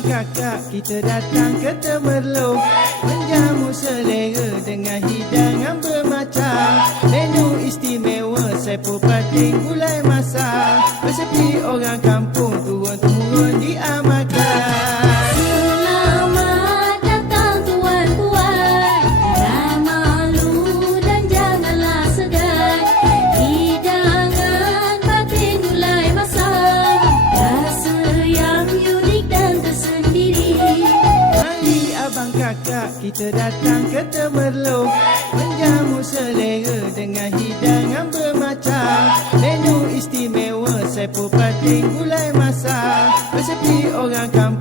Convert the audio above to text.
abang kakak kita datang ke Temerloh, menjamu selera dengan hidangan bermacam. Menu istimewa Saipul Pating gulai masak, resepi orang kampung turun-temurun diamalkan. Kakak kita datang ke Temerloh, menjamu selera dengan hidangan bermacam. Menu istimewa Saipul Pating gulai masak, resepi orang kampung